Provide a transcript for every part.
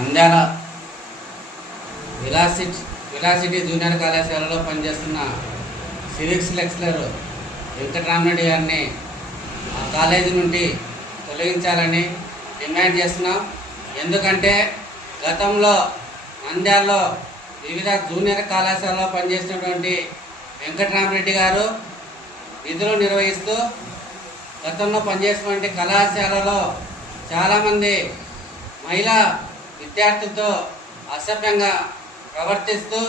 అందాల velocity velocity junior కళాశాలలో పనిచేస్తున్న సివిక్స్ లెక్చరర్ వెంకటరామరెడ్డి గారిని ఆ కాలేజీ నుండి తొలగించాలని డిమాండ్ చేస్తున్నాం. ఎందుకంటే గతంలో నంద్యాలలో వివిధ జూనియర్ కళాశాలలో పనిచేసినటువంటి వెంకటరామరెడ్డి గారు విధులు నిర్వహిస్తూ గతంలో పనిచేసినటువంటి కళాశాలలో చాలామంది మహిళా విద్యార్థులతో అసభ్యంగా ప్రవర్తిస్తూ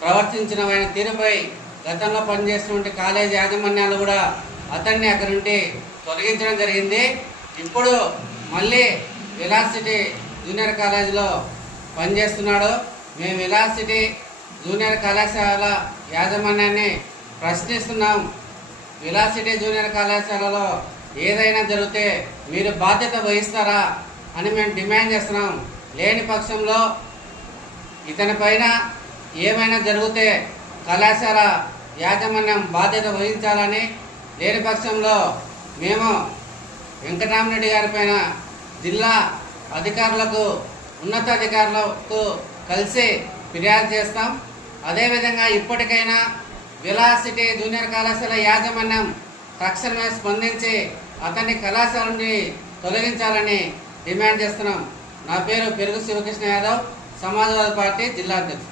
ప్రవర్తించిన ఆయన తీరుపై గతంలో పనిచేస్తున్న కాలేజీ యాజమాన్యాలు కూడా అతన్ని అక్కడి నుండి తొలగించడం జరిగింది. ఇప్పుడు మళ్ళీ విలాసిటీ జూనియర్ కాలేజీలో పనిచేస్తున్నాడు. మేము విలాసిటీ జూనియర్ కళాశాల యాజమాన్యాన్ని ప్రశ్నిస్తున్నాం. విలాసిటీ జూనియర్ కళాశాలలో ఏదైనా జరిగితే మీరు బాధ్యత వహిస్తారా అని మేము డిమాండ్ చేస్తున్నాం. లేని పక్షంలో ఇతని పైన ఏమైనా జరిగితే కళాశాల యాజమాన్యం బాధ్యత వహించాలని లేని పక్షంలో మేము వెంకటరామరెడ్డి గారి పైన జిల్లా అధికారులకు ఉన్నతాధికారులకు కలిసి ఫిర్యాదు చేస్తాం. అదేవిధంగా ఇప్పటికైనా విలాసిటీ జూనియర్ కళాశాల యాజమాన్యం తక్షణమే స్పందించి అతన్ని కళాశాల నుండి తొలగించాలని డిమాండ్ చేస్తున్నాం. నా పేరు పెరుగు శివకృష్ణ యాదవ్ సమాజ్వాదీ పార్టీ జిల్లా అధ్యక్షుడు.